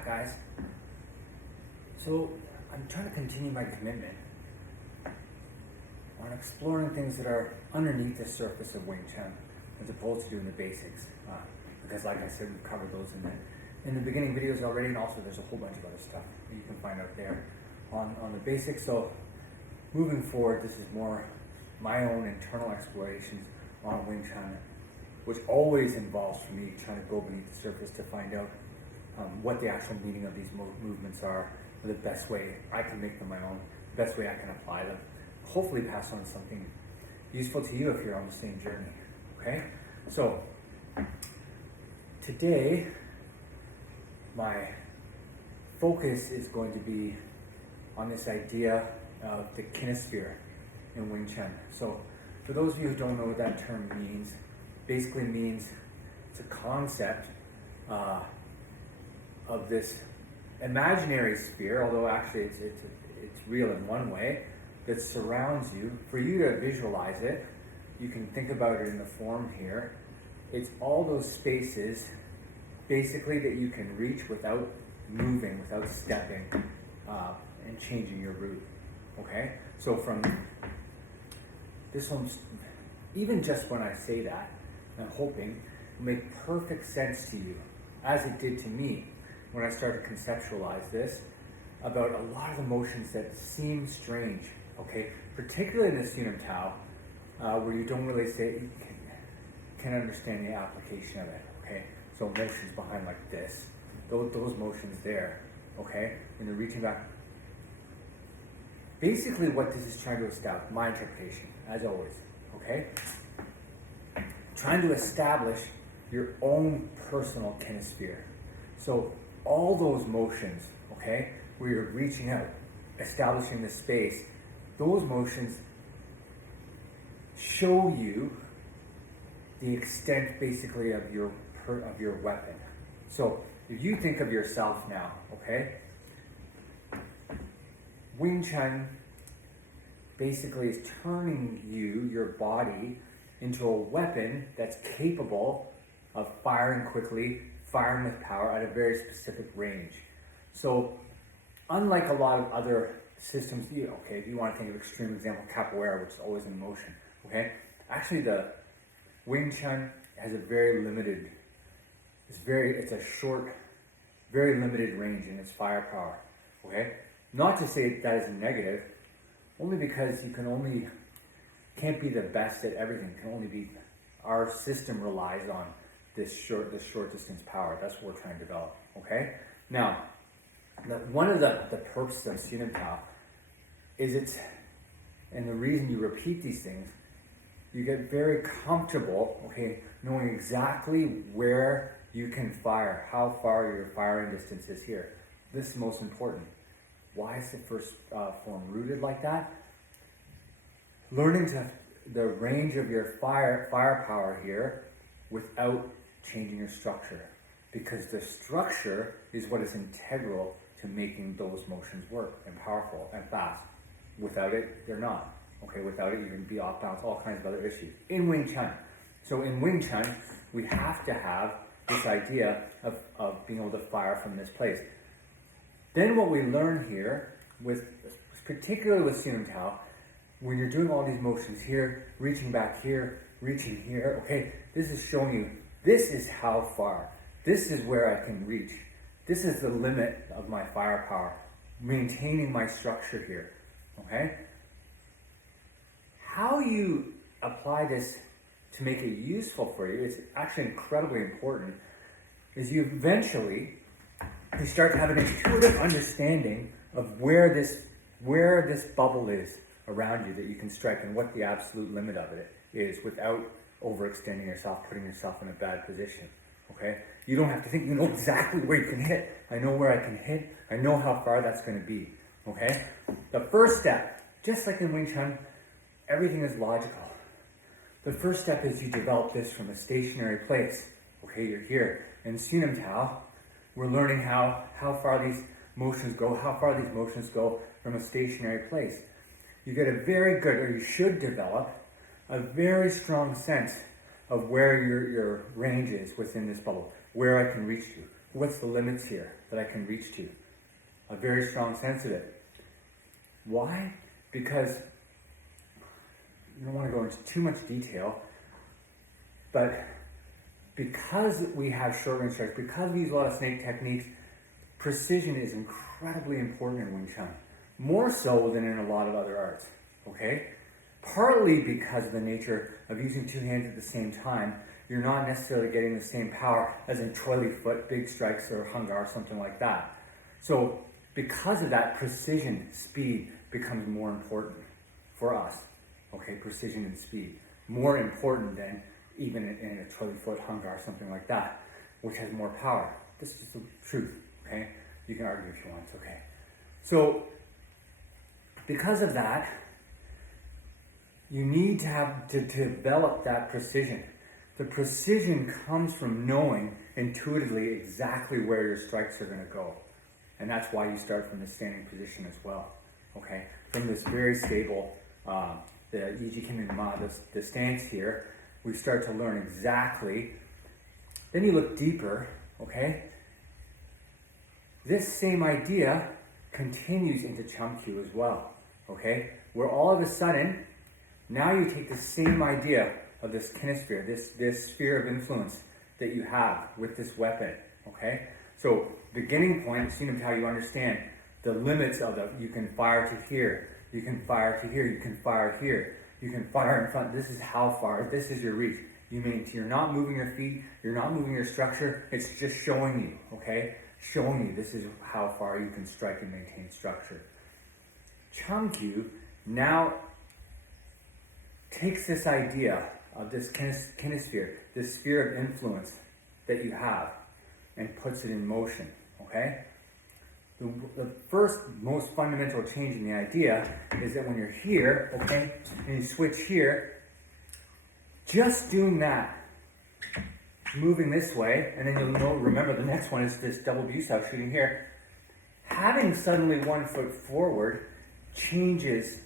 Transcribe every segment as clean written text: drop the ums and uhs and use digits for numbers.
back, guys. So I'm trying to continue my commitment on exploring things that are underneath the surface of Wing Chun, as opposed to doing the basics. Because, like I said, we've covered those in the beginning videos already, and also there's a whole bunch of other stuff that you can find out there on the basics. So moving forward, this is more my own internal explorations on Wing Chun, which always involves for me trying to go beneath the surface to find out what the actual meaning of these movements are, the best way I can make them my own, the best way I can apply them. Hopefully pass on something useful to you if you're on the same journey, okay? So, today, my focus is going to be on this idea of the Kinesphere in Wing Chun. So, for those of you who don't know what that term means, basically means it's a concept of this imaginary sphere, although actually it's real in one way, that surrounds you. For you to visualize it, you can think about it in the form here. It's all those spaces basically that you can reach without moving, without stepping and changing your route. Okay? So from this one, even just when I say that, I'm hoping it'll make perfect sense to you, as it did to me when I started to conceptualize this, about a lot of the motions that seem strange, okay? Particularly in the Sunam Tao, where you don't really can understand the application of it, okay? So motions behind like this, those motions there, okay? And the reaching back. Basically what this is trying to establish, my interpretation, as always, okay? Trying to establish your own personal kinesphere. So all those motions, okay, where you're reaching out, establishing the space, those motions show you the extent basically of your weapon. So if you think of yourself now, okay, Wing Chun basically is turning your body, into a weapon that's capable of firing quickly, firing with power at a very specific range. So, unlike a lot of other systems, okay, if you want to think of extreme example, capoeira, which is always in motion, okay? Actually, the Wing Chun has a very limited, it's a short, very limited range in its firepower, okay? Not to say that is a negative, only because you can't be the best at everything. Can only be, our system relies on this short distance power. That's what we're trying to develop, okay? Now, one of the purposes of Sunam Tao is and the reason you repeat these things, you get very comfortable, okay, knowing exactly where you can fire, how far your firing distance is here. This is most important. Why is the first form rooted like that? Learning the range of your firepower here without changing your structure, because the structure is what is integral to making those motions work and powerful and fast. Without it, they're not. Okay, without it, you can be off balance, all kinds of other issues. In Wing Chun. So in Wing Chun, we have to have this idea of being able to fire from this place. Then what we learn here, particularly with Sunam Tao, when you're doing all these motions here, reaching back here, reaching here, okay, this is showing you, this is how far, this is where I can reach, this is the limit of my firepower, maintaining my structure here, okay? How you apply this to make it useful for you, it's actually incredibly important, is you start to have an intuitive understanding of where this bubble is around you that you can strike, and what the absolute limit of it is without overextending yourself, putting yourself in a bad position, okay? You don't have to think, you know exactly where you can hit. I know where I can hit. I know how far that's going to be, okay? The first step, just like in Wing Chun, everything is logical. The first step is you develop this from a stationary place, okay? You're here. In Sunam Tao, we're learning how far these motions go from a stationary place. You get a very good, or you should develop, a very strong sense of where your range is within this bubble, where I can reach to, what's the limits here that I can reach to? A very strong sense of it. Why? Because, I don't want to go into too much detail, but because we have short range strikes, because we use a lot of snake techniques, precision is incredibly important in Wing Chun. More so than in a lot of other arts, okay? Partly because of the nature of using two hands at the same time, you're not necessarily getting the same power as in trolley foot, big strikes, or hungar, or something like that. So because of that, precision, speed becomes more important for us, okay? Precision and speed. More important than even in a trolley foot, hungar, or something like that, which has more power. This is the truth, okay? You can argue if you want, it's okay. So, because of that, you need to have to develop that precision. The precision comes from knowing intuitively exactly where your strikes are going to go. And that's why you start from the standing position as well, okay? From this very stable, the Yiji Kinma, the stance here, we start to learn exactly. Then you look deeper, okay? This same idea continues into Chum Q as well, okay? Where all of a sudden, now you take the same idea of this kinesphere, this sphere of influence that you have with this weapon, okay? So, beginning point, seeing how you understand the limits of you can fire to here, you can fire to here, you can fire here, you can fire in front, this is how far, this is your reach. You're not moving your feet, you're not moving your structure, it's just showing you, okay? Showing you this is how far you can strike and maintain structure. Chum Q now takes this idea of this kinesphere, this sphere of influence that you have, and puts it in motion, okay? The first most fundamental change in the idea is that when you're here, okay, and you switch here, just doing that, moving this way, and then you'll remember the next one is this double Busow shooting here. Having suddenly 1 foot forward changes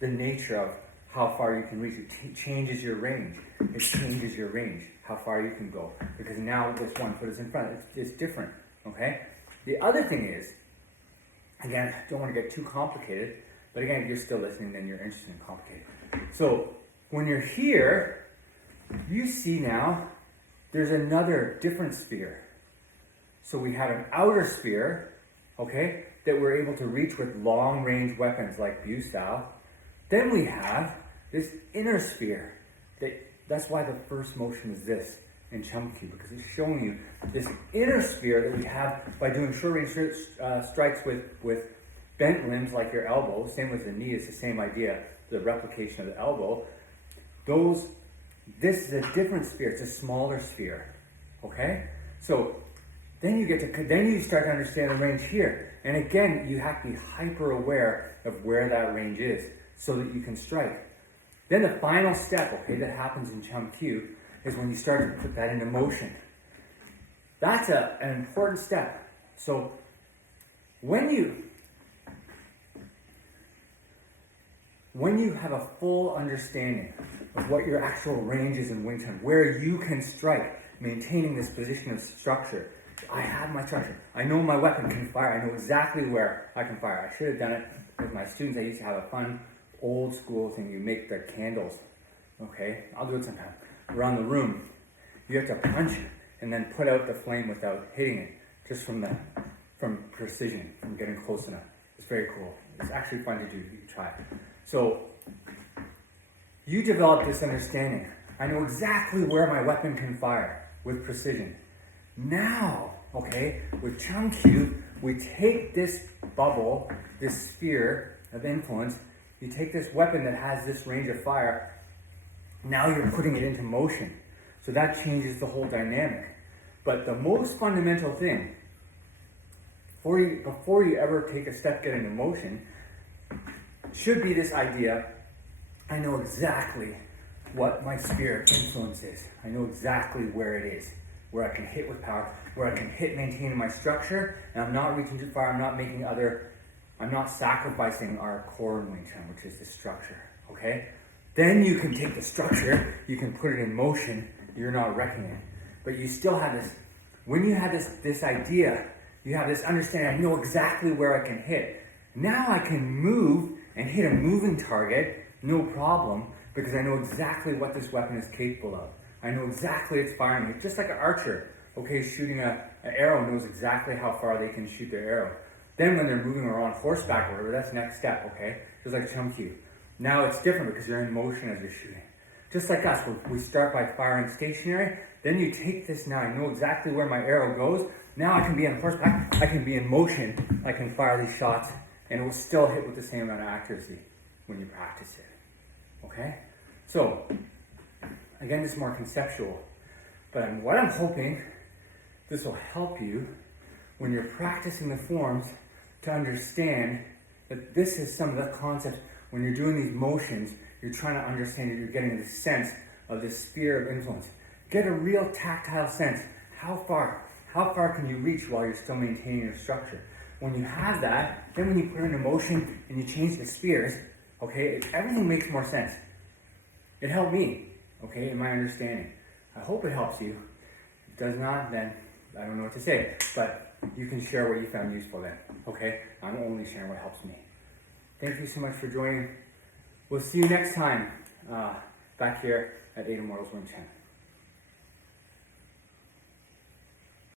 the nature of how far you can reach. It changes your range. It changes your range, how far you can go. Because now this 1 foot is in front. It's different, okay? The other thing is, again, I don't want to get too complicated, but again, if you're still listening, then you're interested in complicated. So, when you're here, you see now, there's another different sphere. So we have an outer sphere, okay, that we're able to reach with long-range weapons like Busow. Then we have this inner sphere. That's why the first motion is this in Chum Q, because it's showing you this inner sphere that we have by doing short-range strikes with bent limbs like your elbow. Same with the knee, it's the same idea, the replication of the elbow. This is a different sphere, it's a smaller sphere, okay? So then you start to understand the range here. And again, you have to be hyper aware of where that range is so that you can strike. Then the final step, okay, that happens in Chum Q is when you start to put that into motion. That's an important step. So when you have a full understanding of what your actual range is in Wing Chun, where you can strike, maintaining this position of structure. I have my structure. I know my weapon can fire. I know exactly where I can fire. I should have done it with my students. I used to have a fun old school thing. You make the candles. Okay, I'll do it sometime. Around the room, you have to punch and then put out the flame without hitting it, just from precision, from getting close enough. It's very cool. It's actually fun to do. You can try it. So you develop this understanding. I know exactly where my weapon can fire with precision. Now, okay, with Chum Q, we take this bubble, this sphere of influence, you take this weapon that has this range of fire, now you're putting it into motion. So that changes the whole dynamic. But the most fundamental thing, before you ever take a step get into motion, should be this idea, I know exactly what my sphere of influence is. I know exactly where it is, where I can hit with power, where I can hit maintaining my structure, and I'm not reaching too far, I'm not sacrificing our core in Wing Chun, which is the structure, okay? Then you can take the structure, you can put it in motion, you're not wrecking it. But you still have this When you have this idea, you have this understanding, I know exactly where I can hit. Now I can move and hit a moving target, no problem, because I know exactly what this weapon is capable of. I know exactly its firing. It's just like an archer, okay, shooting an arrow, knows exactly how far they can shoot their arrow. Then when they're moving around horseback or whatever, that's the next step, okay? Just like Chum Q. Now it's different because you're in motion as you're shooting. Just like us, we start by firing stationary, then you take this now, I know exactly where my arrow goes. Now I can be on horseback, I can be in motion, I can fire these shots, and it will still hit with the same amount of accuracy when you practice it, okay? So, again, this is more conceptual, but what I'm hoping this will help you when you're practicing the forms to understand that this is some of the concepts. When you're doing these motions, you're trying to understand that you're getting this sense of this sphere of influence. Get a real tactile sense. How far can you reach while you're still maintaining your structure? When you have that, then when you put it into motion and you change the spheres, okay, everything makes more sense. It helped me, okay, in my understanding. I hope it helps you. If it does not, then I don't know what to say. But you can share what you found useful then, okay? I'm only sharing what helps me. Thank you so much for joining. We'll see you next time back here at Immortals Wing Chun.